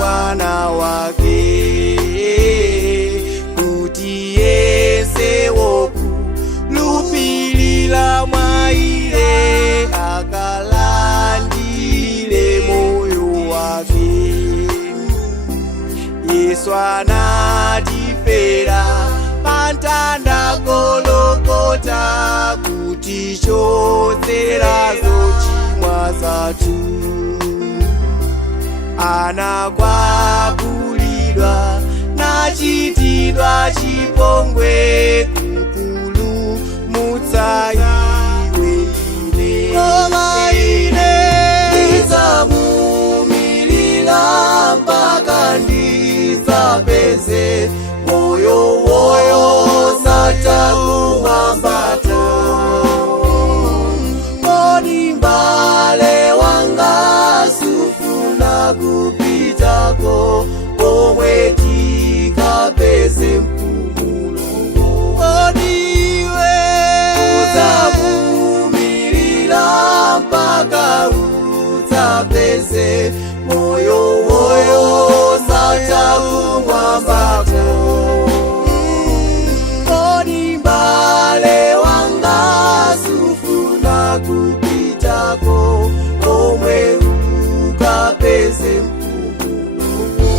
mwana wake, kuti yese wokhulupirira mwa iye akalandire moyo wake. Yesu anatifera pamtanda Gologota kutichotsera zochimwa zathu. Anakwapulidwa nachitidwa chipongwe kupulumutsa iwe ndine. Koma ine ndidzamumirira mpaka ndidzapeze moyo osatha kumwambato. Kodi m'bale wanga sufuna kupitako komwe tikapeze mpumulo? Kodi iwe udzamumirira mpaka udzapeze moyo osatha kumwambako? Kodi m'bale wanga sufuna kupitako komwe ukapeze mpumulo?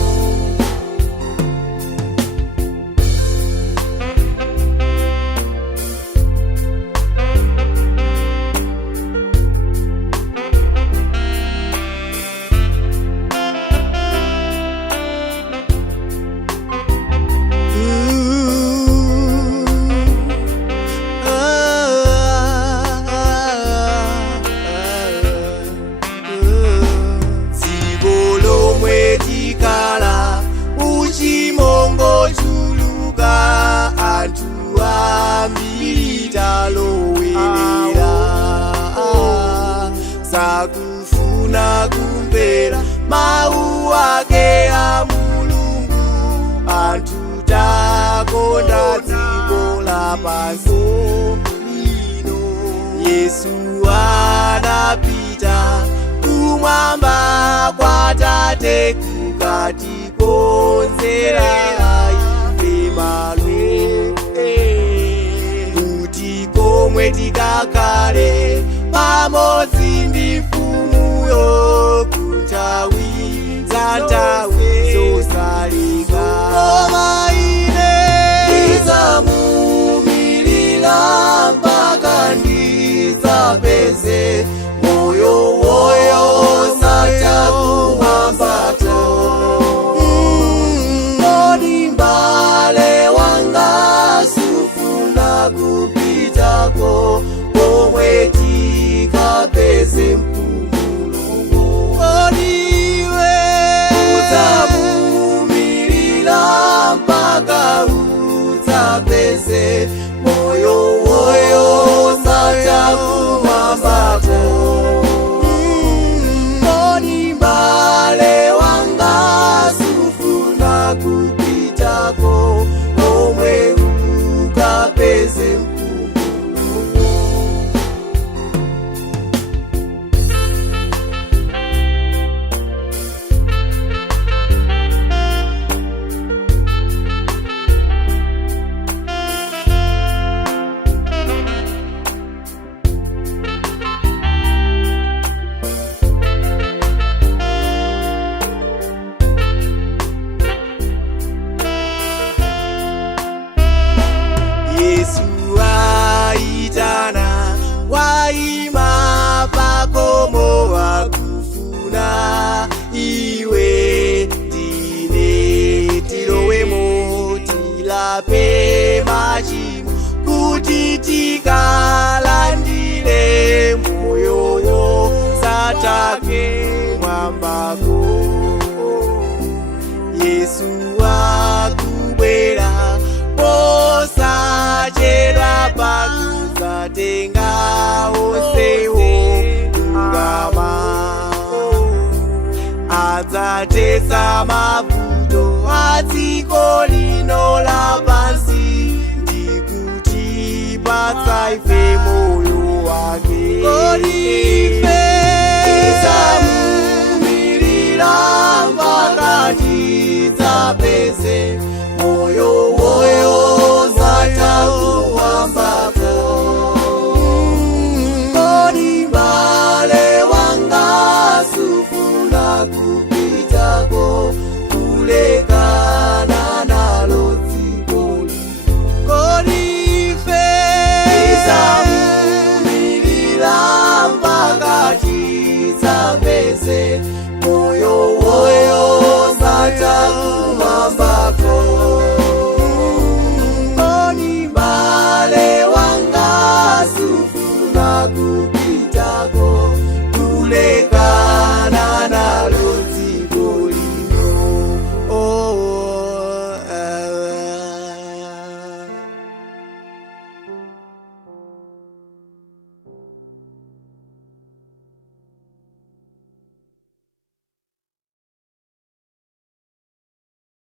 Anthu ambiri talowera sakufuna kumvera mawu ake a Mulungu. Anthu takonda dziko lapansi lino. Yesu anapita kumwamba kwa Tate kukatikonzera ife malo, kuti komwe tikakale pamodzi ndi mfumuyo kunthawi za nthawi zosalika. Koma ine ndidzamumirira mpaka ndidzapeze moyo osatha kumwambato. Kodi m'bale wanga sufuna kupitako komwe tikapeze mpumulo? Kodi iwe udzamumirira mpaka udzapeze moyo osatha kumwambato? Kodi m'bale wanga sufuna kupitako komwe ukapeze mpumulo? Yesu aitana waima pakomo wakufuna iwe ndine tilowemo tilape machimo kuti tikalandire moyo osatha kumwambako. Yesu akubwera posachedwa pakuzatenga onsewo kulungama. Adzatetsa mavuto a dziko lino lapansi ndi kutipatsa ife moyo wake.